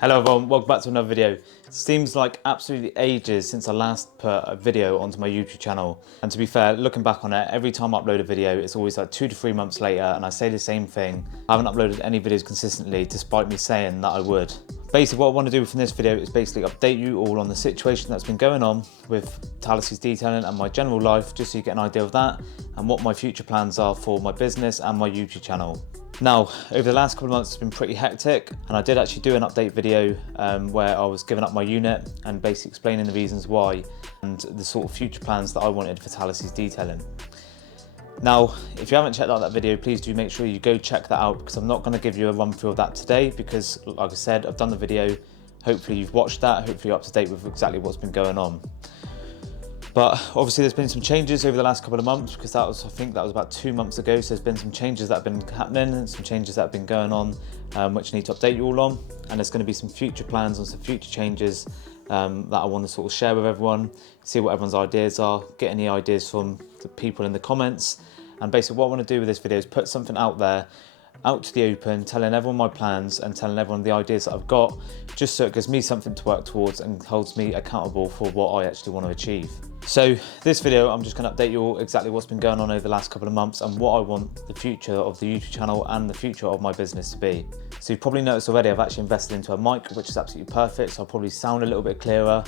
Hello everyone, welcome back to another video. It seems like absolutely ages since I last put a video onto my YouTube channel. And to be fair, looking back on it, every time I upload a video, it's always like 2 to 3 months later and I say the same thing. I haven't uploaded any videos consistently despite me saying that I would. Basically what I want to do from this video is basically update you all on the situation that's been going on with Talasi's detailing and my general life, just so you get an idea of that and what my future plans are for my business and my YouTube channel. Now, over the last couple of months, it's been pretty hectic, and I did actually do an update video where I was giving up my unit and basically explaining the reasons why and the sort of future plans that I wanted for Talasi's detailing. Now, if you haven't checked out that video, please do make sure you go check that out, because I'm not going to give you a run through of that today because, like I said, I've done the video. Hopefully you've watched that, hopefully you're up to date with exactly what's been going on. But obviously there's been some changes over the last couple of months, because I think that was about 2 months ago. So there's been some changes that have been happening and some changes that have been going on, which I need to update you all on. And there's going to be some future plans and some future changes that I want to sort of share with everyone, see what everyone's ideas are, get any ideas from the people in the comments. And basically what I want to do with this video is put something out there, out to the open, telling everyone my plans and telling everyone the ideas that I've got, just so it gives me something to work towards and holds me accountable for what I actually want to achieve. So this video, I'm just going to update you all exactly what's been going on over the last couple of months and what I want the future of the YouTube channel and the future of my business to be. So you've probably noticed already, I've actually invested into a mic, which is absolutely perfect. So I'll probably sound a little bit clearer.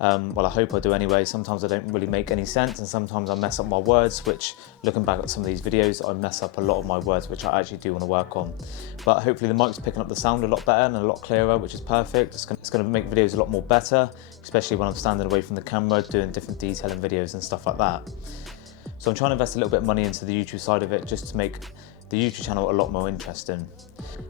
Well, I hope I do anyway. Sometimes I don't really make any sense, and sometimes I mess up my words, which, looking back at some of these videos, I mess up a lot of my words, which I actually do want to work on. But hopefully the mic's picking up the sound a lot better and a lot clearer, which is perfect. It's going to make videos a lot more better, especially when I'm standing away from the camera doing different detailing videos and stuff like that. So I'm trying to invest a little bit of money into the YouTube side of it, just to make the YouTube channel a lot more interesting.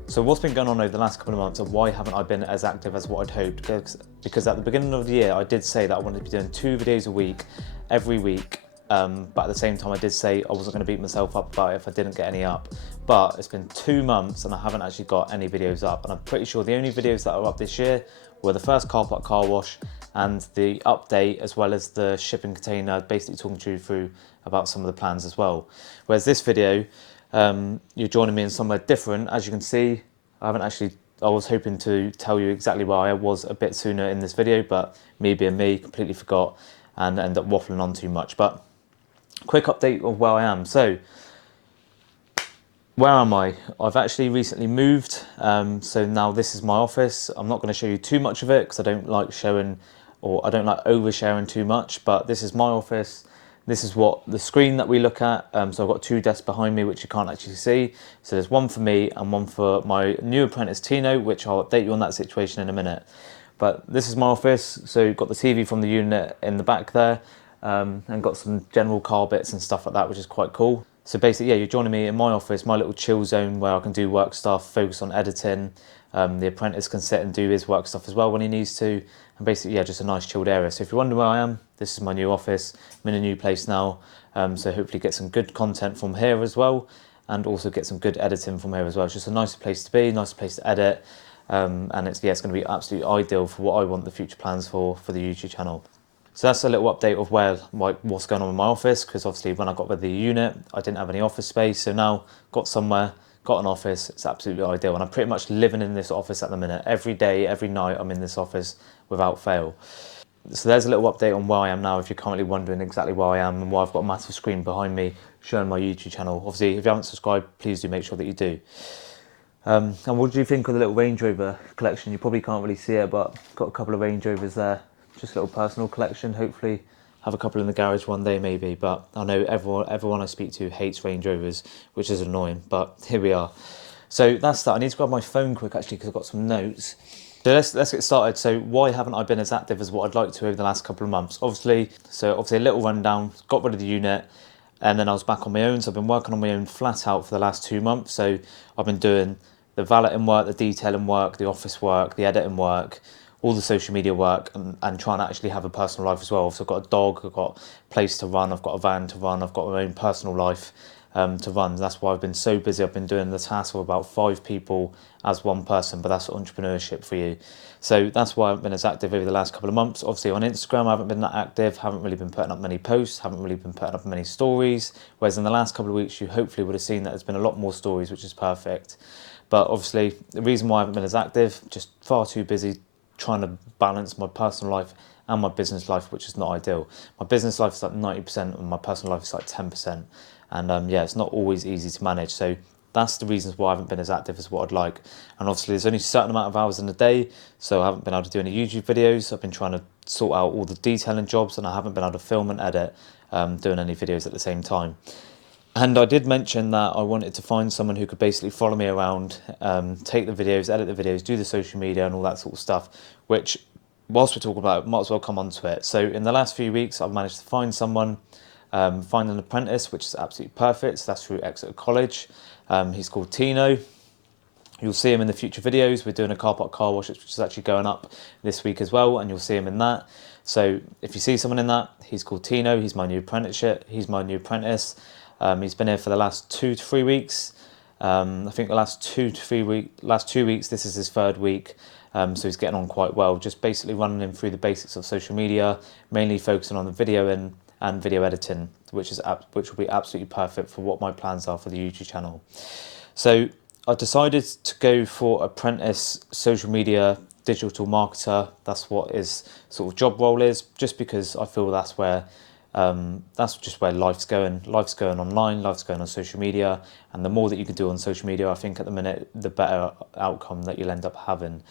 So what's been going on over the last couple of months, and why haven't I been as active as what I'd hoped? Because at the beginning of the year, I did say that I wanted to be doing 2 videos a week, every week. But at the same time, I did say I wasn't going to beat myself up about it if I didn't get any up. But it's been 2 months and I haven't actually got any videos up. And I'm pretty sure the only videos that are up this year were the first car park car wash and the update, as well as the shipping container, basically talking to you through about some of the plans as well. Whereas this video, you're joining me in somewhere different. As you can see, I was hoping to tell you exactly where I was a bit sooner in this video, but me being me, completely forgot and ended up waffling on too much. But quick update of where I am. So where am I? I've actually recently moved, so now this is my office. I'm not going to show you too much of it because I don't like showing, or I don't like oversharing too much, but this is my office. This is what the screen that we look at. So I've got 2 desks behind me, which you can't actually see. So there's one for me and one for my new apprentice, Tino, which I'll update you on that situation in a minute. But this is my office. So you've got the TV from the unit in the back there, and got some general car bits and stuff like that, which is quite cool. So basically, yeah, you're joining me in my office, my little chill zone where I can do work stuff, focus on editing. The apprentice can sit and do his work stuff as well when he needs to. And basically, yeah, just a nice chilled area. So if you're wondering where I am, this is my new office. I'm in a new place now. So hopefully get some good content from here as well, and also get some good editing from here as well. It's just a nicer place to be, nicer place to edit. And it's going to be absolutely ideal for what I want the future plans for the YouTube channel. So that's a little update of what's going on in my office, because obviously when I got rid of the unit, I didn't have any office space. So now got somewhere, got an office. It's absolutely ideal. And I'm pretty much living in this office at the minute. Every day, every night, I'm in this office without fail. So there's a little update on where I am now, if you're currently wondering exactly where I am and why I've got a massive screen behind me showing my YouTube channel. Obviously, if you haven't subscribed, please do make sure that you do. And what do you think of the little Range Rover collection? You probably can't really see it, but got a couple of Range Rovers there. Just a little personal collection. Hopefully have a couple in the garage one day maybe, but I know everyone I speak to hates Range Rovers, which is annoying, but here we are. So that's that. I need to grab my phone quick actually, because I've got some notes. So let's get started. So why haven't I been as active as what I'd like to over the last couple of months? Obviously a little rundown, got rid of the unit, and then I was back on my own. So I've been working on my own flat out for the last 2 months. So I've been doing the valeting work, the detailing work, the office work, the editing work, all the social media work, and trying to actually have a personal life as well. So I've got a dog, I've got a place to run, I've got a van to run, I've got my own personal life. to run. That's why I've been so busy. I've been doing the task of about 5 people as one person, but that's entrepreneurship for you. So that's why I've been as active over the last couple of months. Obviously on Instagram, I haven't been that active, haven't really been putting up many posts, haven't really been putting up many stories. Whereas in the last couple of weeks, you hopefully would have seen that there's been a lot more stories, which is perfect. But obviously the reason why I haven't been as active, just far too busy trying to balance my personal life and my business life, which is not ideal. My business life is like 90% and my personal life is like 10%. And yeah, it's not always easy to manage. So that's the reasons why I haven't been as active as what I'd like. And obviously there's only a certain amount of hours in a day, so I haven't been able to do any YouTube videos. I've been trying to sort out all the detailing jobs and I haven't been able to film and edit doing any videos at the same time. And I did mention that I wanted to find someone who could basically follow me around, take the videos, edit the videos, do the social media and all that sort of stuff, which whilst we're talking about it, might as well come on to it. So in the last few weeks, I've managed to find someone, find an apprentice, which is absolutely perfect. So that's through Exeter College. He's called Tino. You'll see him in the future videos. We're doing a car park car wash, which is actually going up this week as well, and you'll see him in that. So if you see someone in that, he's called Tino. He's my new apprenticeship. He's my new apprentice. He's been here for the last 2 to 3 weeks. I think the last 2 weeks, this is his 3rd week. So he's getting on quite well. Just basically running him through the basics of social media, mainly focusing on the video and video editing, which will be absolutely perfect for what my plans are for the YouTube channel. So I decided to go for apprentice social media digital marketer. That's what his sort of job role is, just because I feel that's just where life's going. Life's going online, life's going on social media, and the more that you can do on social media, I think at the minute, the better outcome that you'll end up having.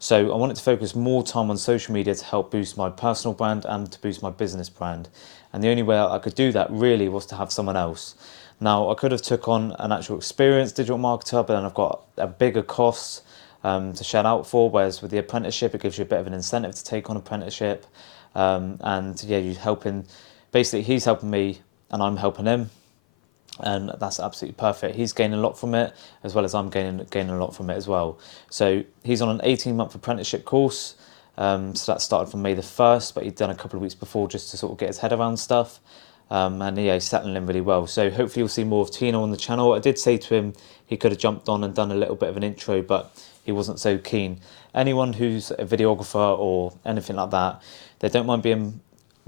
So I wanted to focus more time on social media to help boost my personal brand and to boost my business brand. And the only way I could do that really was to have someone else. Now, I could have took on an actual experienced digital marketer, but then I've got a bigger cost to shed out for, whereas with the apprenticeship, it gives you a bit of an incentive to take on apprenticeship. And yeah, you're helping, basically he's helping me and I'm helping him. And that's absolutely perfect. He's gaining a lot from it, as well as I'm gaining a lot from it as well. So he's on an 18-month apprenticeship course. So that started from May the 1st, but he'd done a couple of weeks before just to sort of get his head around stuff. And yeah, he's settling in really well. So hopefully you'll see more of Tino on the channel. I did say to him he could have jumped on and done a little bit of an intro, but he wasn't so keen. Anyone who's a videographer or anything like that, they don't mind being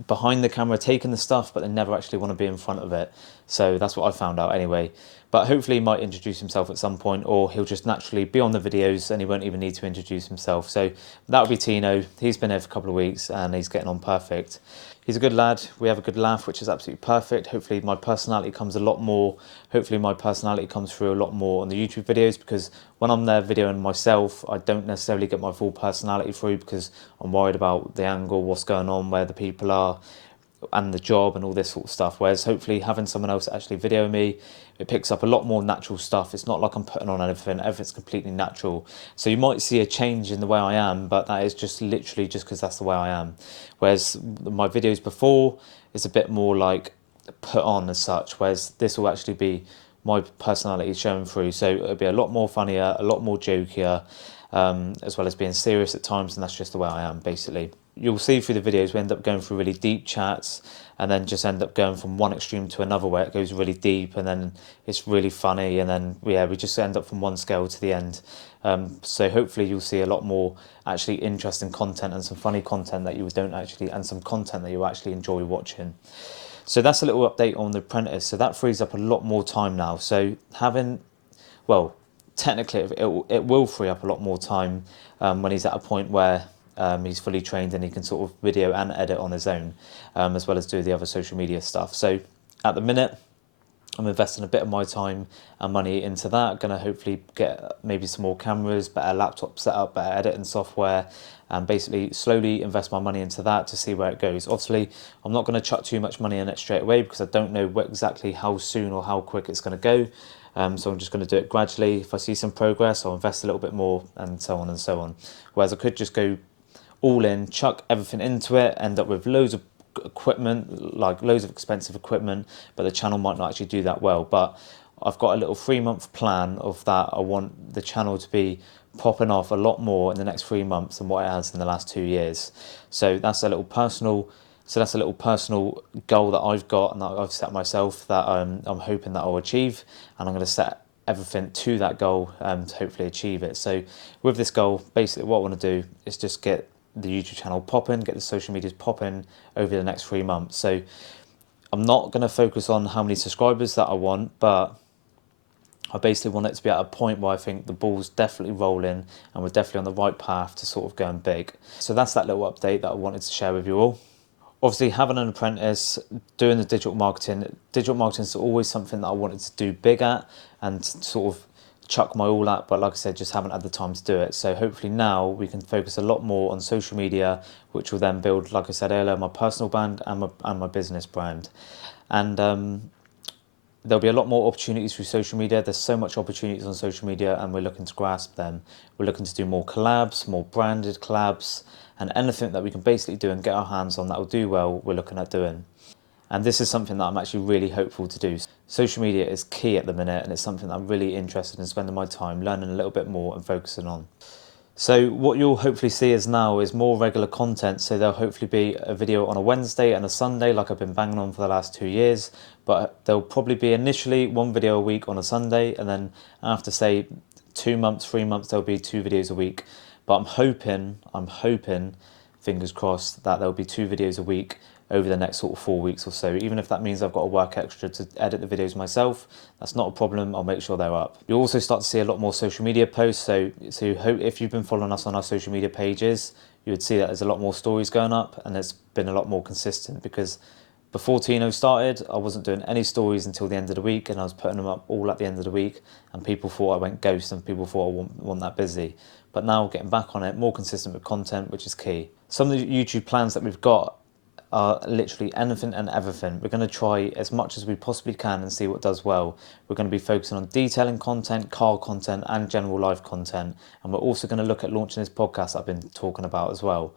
behind the camera taking the stuff, but they never actually want to be in front of it. So that's what I found out anyway. But hopefully he might introduce himself at some point, or he'll just naturally be on the videos and he won't even need to introduce himself. So that'll be Tino. He's been here for a couple of weeks and he's getting on perfect. He's a good lad. We have a good laugh, which is absolutely perfect. Hopefully my personality comes through a lot more on the YouTube videos, because when I'm there videoing myself, I don't necessarily get my full personality through because I'm worried about the angle, what's going on, where the people are, and the job and all this sort of stuff. Whereas hopefully having someone else actually video me, it picks up a lot more natural stuff. It's not like I'm putting on anything, everything's completely natural. So you might see a change in the way I am, but that is just literally just because that's the way I am. Whereas my videos before is a bit more like put on as such, whereas this will actually be my personality showing through. So it'll be a lot more funnier, a lot more jokier, as well as being serious at times, and that's just the way I am basically. You'll see through the videos we end up going through really deep chats and then just end up going from one extreme to another where it goes really deep and then it's really funny, and then yeah, we just end up from one scale to the end. So hopefully you'll see a lot more actually interesting content and some funny content that you don't actually, and some content that you actually enjoy watching. So that's a little update on The Apprentice. So that frees up a lot more time now. So well, technically it will free up a lot more time when he's at a point where he's fully trained and he can sort of video and edit on his own, as well as do the other social media stuff. So at the minute, I'm investing a bit of my time and money into that. Going to hopefully get maybe some more cameras, better laptop setup, better editing software, and basically slowly invest my money into that to see where it goes. Obviously, I'm not going to chuck too much money in it straight away because I don't know exactly how soon or how quick it's going to go. So I'm just going to do it gradually. If I see some progress, I'll invest a little bit more, and so on and so on. Whereas I could just go all in, chuck everything into it, end up with loads of equipment, like loads of expensive equipment, but the channel might not actually do that well. But I've got a little 3-month plan of that. I want the channel to be popping off a lot more in the next 3 months than what it has in the last 2 years. So that's a little personal So that's a little personal goal that I've got and that I've set myself that I'm hoping that I'll achieve, and I'm going to set everything to that goal to hopefully achieve it. So with this goal, basically what I want to do is just get the YouTube channel popping, get the social medias popping over the next 3 months. So I'm not going to focus on how many subscribers that I want, but I basically want it to be at a point where I think the ball's definitely rolling and we're definitely on the right path to sort of going big. So that's that little update that I wanted to share with you all. Obviously, having an apprentice, doing the digital marketing is always something that I wanted to do big at and sort of chuck my all at, but like I said, just haven't had the time to do it. So hopefully now we can focus a lot more on social media, which will then build, like I said earlier, my personal brand and my business brand. And there'll be a lot more opportunities through social media. There's so much opportunities on social media and we're looking to grasp them. We're looking to do more collabs, more branded collabs, and anything that we can basically do and get our hands on that will do well, we're looking at doing. And this is something that I'm actually really hopeful to do. Social media is key at the minute and it's something that I'm really interested in spending my time learning a little bit more and focusing on. So what you'll hopefully see is now is more regular content. So there'll hopefully be a video on a Wednesday and a Sunday like I've been banging on for the last 2 years. But there'll probably be initially 1 video a week on a Sunday, and then after say 2 months, 3 months, there'll be 2 videos a week. But I'm hoping, fingers crossed, that there'll be 2 videos a week over the next sort of 4 weeks or so. Even if that means I've got to work extra to edit the videos myself, that's not a problem. I'll make sure they're up. You'll also start to see a lot more social media posts. So if you've been following us on our social media pages, you would see that there's a lot more stories going up and it's been a lot more consistent, because before Tino started, I wasn't doing any stories until the end of the week, and I was putting them up all at the end of the week, and people thought I went ghost and people thought I wasn't that busy. But now getting back on it, more consistent with content, which is key. Some of the YouTube plans that we've got are literally anything and everything. We're going to try as much as we possibly can and see what does well. We're going to be focusing on detailing content, car content, and general life content. And we're also going to look at launching this podcast I've been talking about as well.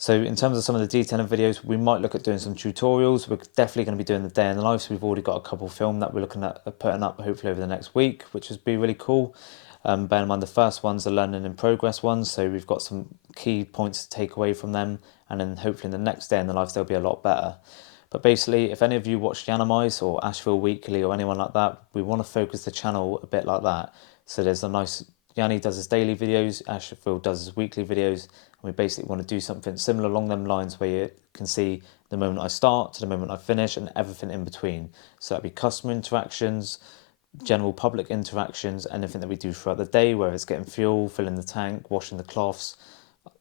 So in terms of some of the detailing videos, we might look at doing some tutorials. We're definitely going to be doing the day in the life. So we've already got a couple filmed that we're looking at putting up hopefully over the next week, which would be really cool. Bear in mind the first ones are learning in progress ones, so we've got some key points to take away from them, and then hopefully in the next day in the life they'll be a lot better. But basically, if any of you watch Yanamize or Asheville Weekly or anyone like that, we want to focus the channel a bit like that. So there's a nice, Yanni does his daily videos, Asheville does his weekly videos, and we basically want to do something similar along them lines where you can see the moment I start to the moment I finish and everything in between. So that'd be customer interactions, general public interactions, anything that we do throughout the day, whether it's getting fuel, filling the tank, washing the cloths,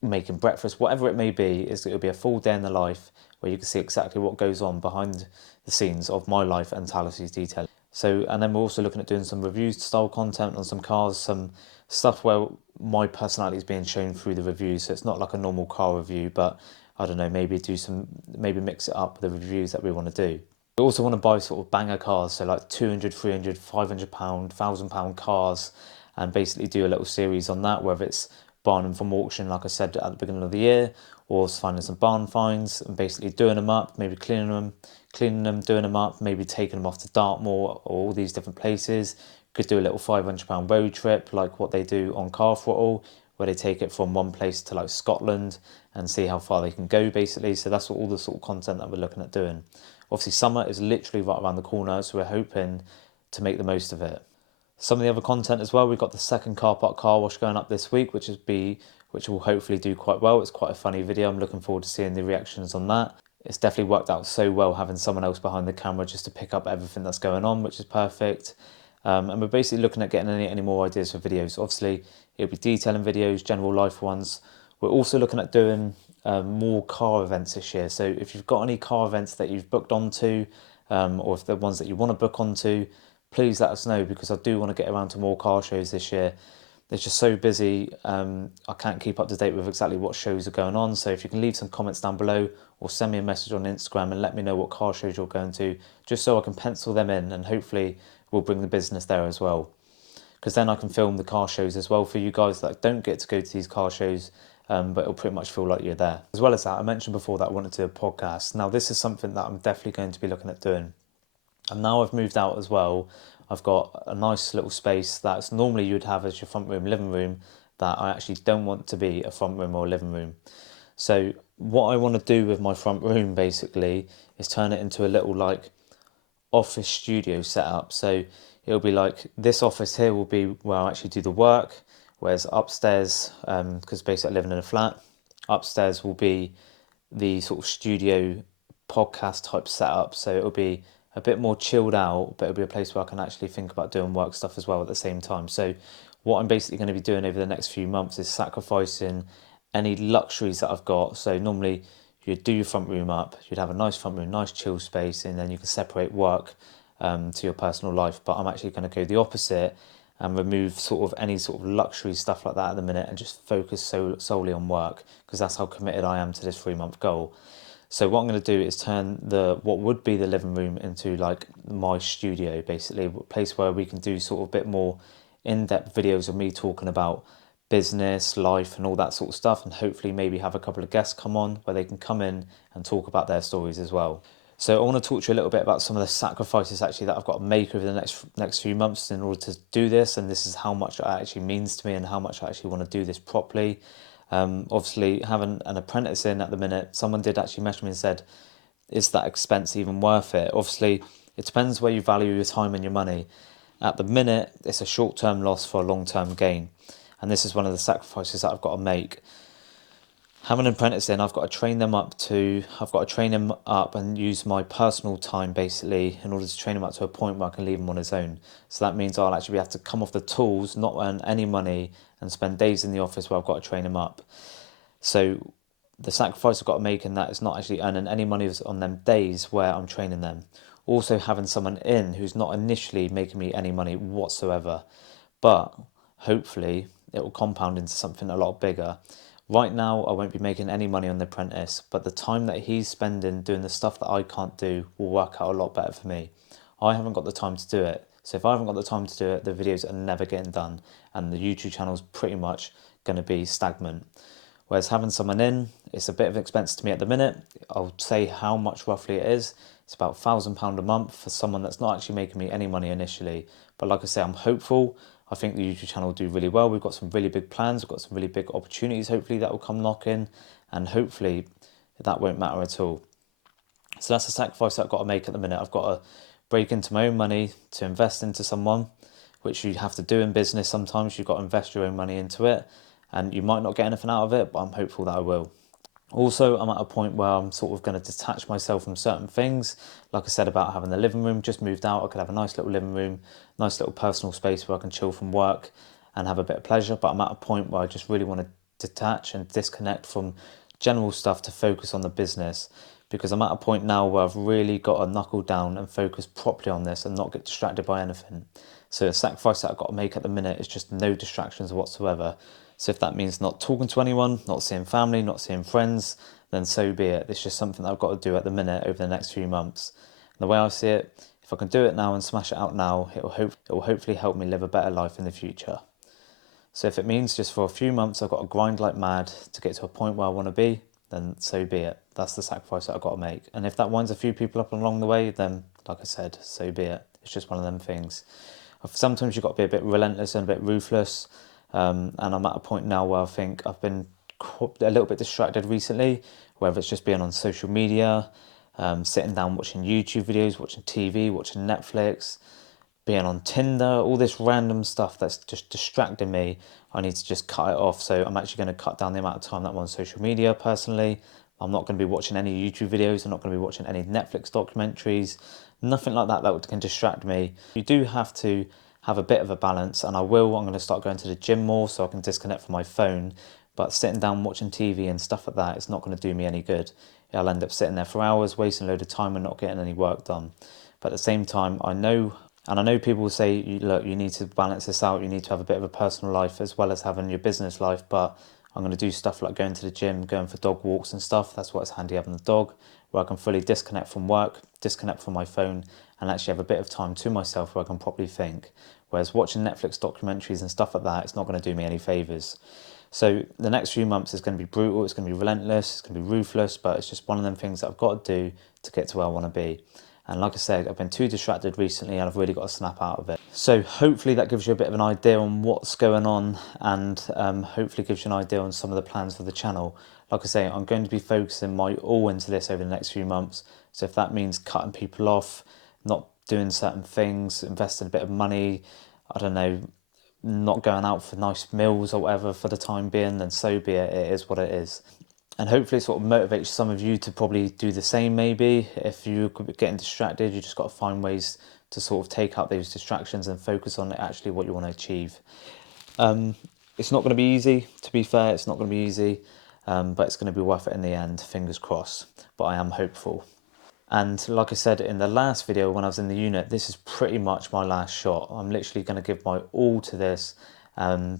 making breakfast, whatever it may be, it'll be a full day in the life where you can see exactly what goes on behind the scenes of my life and Talasi's detailing. So, and then we're also looking at doing some review style content on some cars, some stuff where my personality is being shown through the reviews. So it's not like a normal car review, but I don't know, maybe mix it up with the reviews that we want to do. We also want to buy sort of banger cars, so like 200, 300, 500 pound, £1,000 cars, and basically do a little series on that, whether it's buying them from auction, like I said at the beginning of the year, or finding some barn finds and basically doing them up, maybe cleaning them, doing them up, maybe taking them off to Dartmoor or all these different places. Could do a little £500 road trip like what they do on Car Throttle, where they take it from one place to like Scotland and see how far they can go basically. So that's all the sort of content that we're looking at doing. Obviously summer is literally right around the corner, so we're hoping to make the most of it. Some of the other content as well, we've got the second car park car wash going up this week, which will hopefully do quite well. It's quite a funny video. I'm looking forward to seeing the reactions on that. It's definitely worked out so well having someone else behind the camera just to pick up everything that's going on, which is perfect. And we're basically looking at getting any more ideas for videos. Obviously, it'll be detailing videos, general life ones. We're also looking at doing more car events this year. So if you've got any car events that you've booked onto, or if they're ones that you want to book onto, please let us know, because I do want to get around to more car shows this year. It's just so busy. I can't keep up to date with exactly what shows are going on. So if you can leave some comments down below or send me a message on Instagram and let me know what car shows you're going to, just so I can pencil them in, and hopefully we'll bring the business there as well. Because then I can film the car shows as well for you guys that don't get to go to these car shows, but it'll pretty much feel like you're there. As well as that, I mentioned before that I wanted to do a podcast. Now this is something that I'm definitely going to be looking at doing. And now I've moved out as well, I've got a nice little space that's normally you'd have as your front room, living room, that I actually don't want to be a front room or a living room. So what I want to do with my front room basically is turn it into a little like office studio setup. So it'll be like this office here will be where I actually do the work, whereas upstairs, because basically I live in a flat, upstairs will be the sort of studio podcast type setup. So it'll be a bit more chilled out, but it'll be a place where I can actually think about doing work stuff as well at the same time. So what I'm basically going to be doing over the next few months is sacrificing any luxuries that I've got. So normally you'd do your front room up, you'd have a nice front room, nice chill space, and then you can separate work to your personal life. But I'm actually going to go the opposite and remove sort of any sort of luxury stuff like that at the minute and just focus solely on work, because that's how committed I am to this 3 month goal. So what I'm going to do is turn the what would be the living room into like my studio, basically a place where we can do sort of a bit more in-depth videos of me talking about business, life, and all that sort of stuff, and hopefully maybe have a couple of guests come on where they can come in and talk about their stories as well. So I want to talk to you a little bit about some of the sacrifices actually that I've got to make over the next few months in order to do this, and this is how much it actually means to me and how much I actually want to do this properly. Obviously, having an apprentice in at the minute, someone did actually message me and said, is that expense even worth it? Obviously, it depends where you value your time and your money. At the minute, it's a short-term loss for a long-term gain. And this is one of the sacrifices that I've got to make. Having an apprentice in, I've got to train them up and use my personal time basically in order to train him up to a point where I can leave him on his own. So that means I'll actually have to come off the tools, not earn any money, and spend days in the office where I've got to train him up. So the sacrifice I've got to make in that is not actually earning any money on them days where I'm training them. Also having someone in who's not initially making me any money whatsoever, but hopefully it will compound into something a lot bigger. Right now, I won't be making any money on the apprentice, but the time that he's spending doing the stuff that I can't do will work out a lot better for me. I haven't got the time to do it. So if I haven't got the time to do it, the videos are never getting done, and the YouTube channel is pretty much going to be stagnant. Whereas having someone in, it's a bit of an expense to me at the minute. I'll say how much roughly it is. It's about £1,000 a month for someone that's not actually making me any money initially. But like I say, I'm hopeful. I think the YouTube channel will do really well. We've got some really big plans. We've got some really big opportunities, hopefully, that will come knocking. And hopefully that won't matter at all. So that's a sacrifice I've got to make at the minute. I've got to break into my own money to invest into someone, which you have to do in business sometimes. You've got to invest your own money into it. And you might not get anything out of it, but I'm hopeful that I will. Also, I'm at a point where I'm sort of going to detach myself from certain things. Like I said about having the living room, just moved out. I could have a nice little living room, nice little personal space where I can chill from work and have a bit of pleasure. But I'm at a point where I just really want to detach and disconnect from general stuff to focus on the business, because I'm at a point now where I've really got to knuckle down and focus properly on this and not get distracted by anything. So the sacrifice that I've got to make at the minute is just no distractions whatsoever. So if that means not talking to anyone, not seeing family, not seeing friends, then so be it. It's just something that I've got to do at the minute over the next few months. And the way I see it, if I can do it now and smash it out now, it will hopefully help me live a better life in the future. So if it means just for a few months I've got to grind like mad to get to a point where I want to be, then so be it. That's the sacrifice that I've got to make. And if that winds a few people up along the way, then like I said, so be it. It's just one of them things. Sometimes you've got to be a bit relentless and a bit ruthless. And I'm at a point now where I think I've been a little bit distracted recently, whether it's just being on social media, sitting down watching YouTube videos, watching TV, watching Netflix, being on Tinder, all this random stuff that's just distracting me. I need to just cut it off. So I'm actually going to cut down the amount of time that I'm on social media personally. I'm not going to be watching any YouTube videos. I'm not going to be watching any Netflix documentaries. Nothing like that that can distract me. You do have to have a bit of a balance, and I will. I'm going to start going to the gym more so I can disconnect from my phone. But sitting down watching TV and stuff like that, it's not going to do me any good. I'll end up sitting there for hours, wasting a load of time and not getting any work done. But at the same time, I know people will say, look, you need to balance this out. You need to have a bit of a personal life as well as having your business life. But I'm going to do stuff like going to the gym, going for dog walks and stuff. That's why it's handy having the dog, where I can fully disconnect from work, disconnect from my phone, and actually have a bit of time to myself where I can properly think. Whereas watching Netflix documentaries and stuff like that, it's not going to do me any favours. So the next few months is going to be brutal, it's going to be relentless, it's going to be ruthless, but it's just one of them things that I've got to do to get to where I want to be. And like I said, I've been too distracted recently and I've really got to snap out of it. So hopefully that gives you a bit of an idea on what's going on, and hopefully gives you an idea on some of the plans for the channel. Like I say, I'm going to be focusing my all into this over the next few months. So if that means cutting people off, not doing certain things, investing a bit of money, I don't know, not going out for nice meals or whatever for the time being, then so be it. It is what it is. And hopefully it sort of motivates some of you to probably do the same. Maybe if you're getting distracted, you just got to find ways to sort of take out those distractions and focus on actually what you want to achieve. It's not going to be easy, to be fair. It's not going to be easy, but it's going to be worth it in the end, fingers crossed. But I am hopeful. And like I said in the last video when I was in the unit, this is pretty much my last shot. I'm literally going to give my all to this,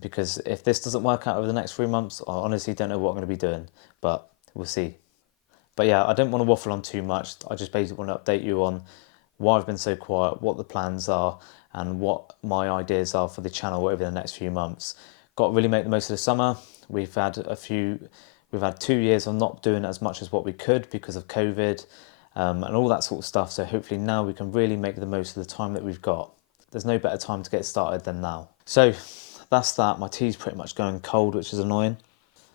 because if this doesn't work out over the next 3 months, I honestly don't know what I'm going to be doing, but we'll see. But yeah, I don't want to waffle on too much. I just basically want to update you on why I've been so quiet, what the plans are, and what my ideas are for the channel over the next few months. Got to really make the most of the summer. We've had 2 years of not doing as much as what we could because of COVID, and all that sort of stuff. So hopefully now we can really make the most of the time that we've got. There's no better time to get started than now. So that's that. My tea's pretty much going cold, which is annoying.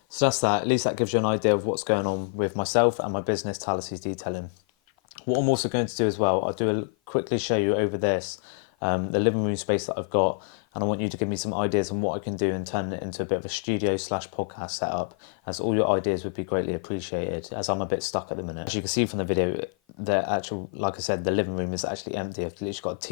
So that's that. At least that gives you an idea of what's going on with myself and my business, Talasi's Detailing. What I'm also going to do as well, I'll quickly show you over this, the living room space that I've got, and I want you to give me some ideas on what I can do and turn it into a bit of a studio / podcast setup, as all your ideas would be greatly appreciated, as I'm a bit stuck at the minute. As you can see from the video, like I said, the living room is actually empty. I've literally got a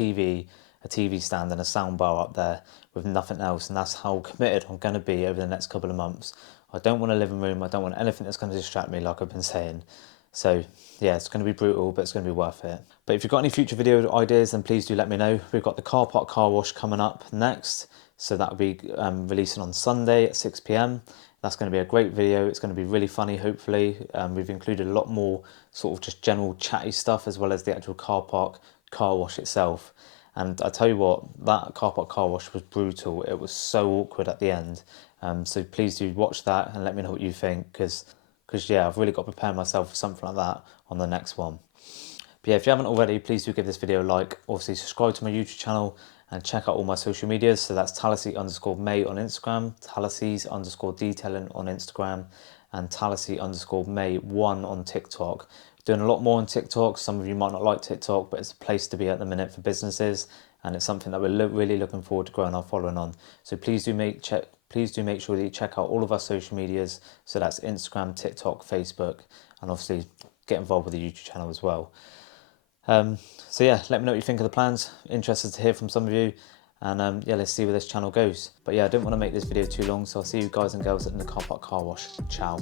TV stand and a sound bar up there with nothing else, and that's how committed I'm going to be over the next couple of months. I don't want a living room, I don't want anything that's going to distract me, like I've been saying. So yeah, it's going to be brutal, but it's going to be worth it. But if you've got any future video ideas, then please do let me know. We've got the car park car wash coming up next, so that'll be releasing on Sunday at 6 p.m. That's going to be a great video. It's going to be really funny, hopefully. We've included a lot more sort of just general chatty stuff, as well as the actual car park car wash itself. And I tell you what, that car park car wash was brutal. It was so awkward at the end. So please do watch that and let me know what you think, because yeah, I've really got to prepare myself for something like that on the next one. But yeah, if you haven't already, please do give this video a like. Obviously, subscribe to my YouTube channel and check out all my social medias. So that's Talasi_May on Instagram, Talasi's_Detailing on Instagram, and Talasi_May1 on TikTok. Doing a lot more on TikTok. Some of you might not like TikTok, but it's a place to be at the minute for businesses, and it's something that we're really looking forward to growing our following on. So please do make sure that you check out all of our social medias. So that's Instagram, TikTok, Facebook, and obviously get involved with the YouTube channel as well. So yeah, let me know what you think of the plans. Interested to hear from some of you, and yeah, let's see where this channel goes. But yeah, I don't want to make this video too long, so I'll see you guys and girls in the car park car wash. Ciao.